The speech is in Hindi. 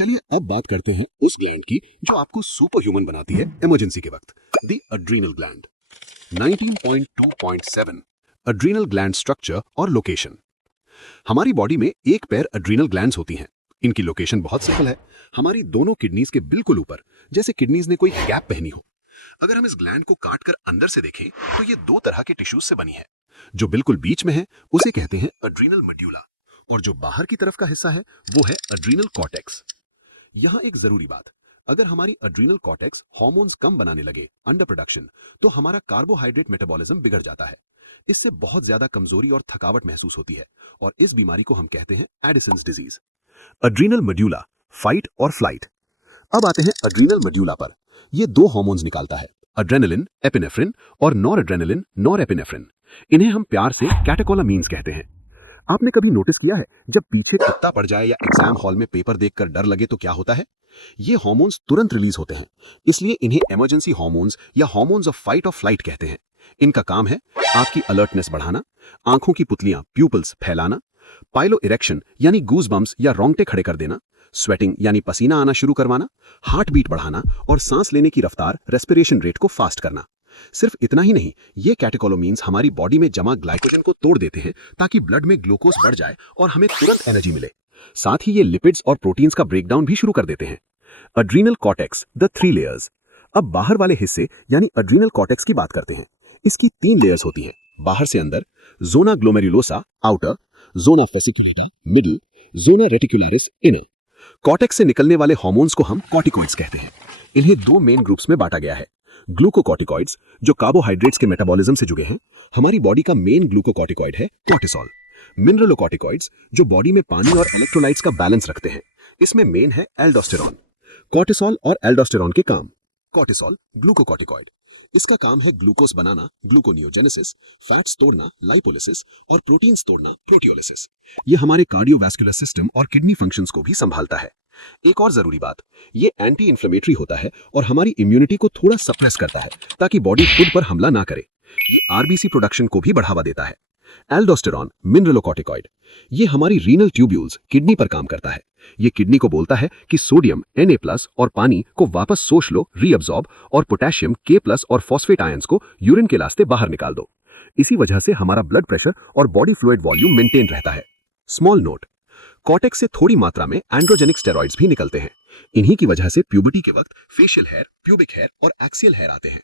चलिए अब बात करते हैं उस ग्लैंड की जो आपको सुपर ह्यूमन बनाती है इमरजेंसी के वक्त, the adrenal gland. 19.2.7 adrenal gland structure और लोकेशन। हमारी बॉडी में एक पेयर एड्रीनल ग्लैंड्स होती हैं। इनकी लोकेशन बहुत सिंपल है, हमारी दोनों किडनीज के बिल्कुल ऊपर, जैसे किडनीज ने कोई कैप पहनी हो। अगर हम इस ग्लैंड को काट कर अंदर से देखें तो ये दो तरह के टिश्यूज से बनी है। जो बिल्कुल बीच में है उसे कहते हैं एड्रीनल मेड्यूला, और जो बाहर की तरफ का हिस्सा है वो है एड्रीनल कॉर्टेक्स। यहाँ एक जरूरी बात, अगर हमारी एड्रीनल कॉर्टेक्स हार्मोन्स कम बनाने लगे, अंडर प्रोडक्शन, तो हमारा कार्बोहाइड्रेट मेटाबॉलिज्म बिगड़ जाता है। इससे बहुत ज्यादा कमजोरी और थकावट महसूस होती है, और इस बीमारी को हम कहते हैं Edison's disease. Adrenal medulla, fight और फ्लाइट। अब आते हैं एड्रीनल मेड्यूला पर। यह दो हार्मोन्स निकालता है, एड्रेनलिन एपिनेफ्रिन और नॉरएड्रेनलिन नॉरएपिनेफ्रिन। इन्हें हम प्यार से कैटेकोलामीन्स कहते हैं। आपने कभी नोटिस किया है जब पीछे कुत्ता पड़ जाए या एग्जाम हॉल में पेपर देखकर डर लगे तो क्या होता है? ये हार्मोन्स तुरंत रिलीज होते हैं, इसलिए इन्हें इमरजेंसी हार्मोन्स या हार्मोन्स ऑफ फाइट और फ्लाइट कहते हैं। इनका काम है आपकी अलर्टनेस बढ़ाना, आंखों की पुतलियां प्यूपल्स फैलाना, पाइलो इरेक्शन यानी गूज बम्स या रोंगटे खड़े कर देना, स्वेटिंग यानी पसीना आना शुरू करवाना, हार्ट बीट बढ़ाना और सांस लेने की रफ्तार रेस्पिरेशन रेट को फास्ट करना। सिर्फ इतना ही नहीं, ये कैटेकोलामीन्स हमारी बॉडी में जमा ग्लाइकोजन को तोड़ देते हैं ताकि ब्लड में ग्लूकोज बढ़ जाए और हमें तुरंत एनर्जी मिले। साथ ही ये लिपिड्स और प्रोटीन्स का ब्रेकडाउन भी शुरू कर देते हैं। Adrenal cortex, the 3 layers. अब बाहर वाले हिस्से यानी एड्रीनल कॉर्टेक्स की बात करते हैं। इसकी 3 लेयर्स होती हैं, बाहर से अंदर, zona glomerulosa outer, zona fasciculata middle, zona reticularis inner. Cortex से निकलने वाले हार्मोन्स को हम कॉर्टिकॉइड्स कहते हैं। इन्हें 2 मेन ग्रुप्स में बांटा गया है। ग्लूकोकॉर्टिकॉइड्स जो कार्बोहाइड्रेट्स के मेटाबॉलिज्म से जुड़े हैं, हमारी बॉडी का मेन ग्लूकोकॉर्टिकॉइड है कॉर्टिसोल। मिनरलोकॉर्टिकॉइड्स जो बॉडी में पानी और इलेक्ट्रोलाइट्स का बैलेंस रखते हैं, इसमें मेन है एल्डोस्टेरॉन। कॉर्टिसोल और एल्डोस्टेरॉन के काम। कॉर्टिसोल ग्लूकोकॉर्टिकॉइड, इसका काम है ग्लूकोज बनाना, ग्लूकोनियोजेनेसिस, फैट्स तोड़ना, लाइपोलिसिस और प्रोटीन्स तोड़ना, प्रोटियोलिसिस। ये हमारे कार्डियोवैस्कुलर सिस्टम और किडनी फंक्शंस को भी संभालता है। एक और जरूरी बात, ये एंटी इंफ्लेमेटरी होता है और हमारी इम्यूनिटी को थोड़ा सप्रेस करता है ताकि बॉडी खुद पर हमला ना करे। आरबीसी प्रोडक्शन को भी बढ़ावा देता है। एल्डोस्टेरॉन मिनरलोकॉर्टिकॉइड, ये हमारी रीनल ट्यूब्यूल्स किडनी पर काम करता है। ये किडनी को बोलता है कि सोडियम Na+ और पानी को वापस सोच लो, रीअब्सॉर्ब, और पोटेशियम K+ और फॉस्फेट आयंस को यूरिन के रास्ते बाहर निकाल दो। इसी वजह से हमारा ब्लड प्रेशर और बॉडी फ्लूइड वॉल्यूम मेंटेन रहता है। स्मॉल नोट, कॉर्टेक्स से थोड़ी मात्रा में एंड्रोजेनिक स्टेरॉइड्स भी निकलते हैं। इन्हीं की वजह से प्यूबर्टी के वक्त फेशियल हेयर, प्यूबिक हेयर और एक्सियल हेयर आते हैं।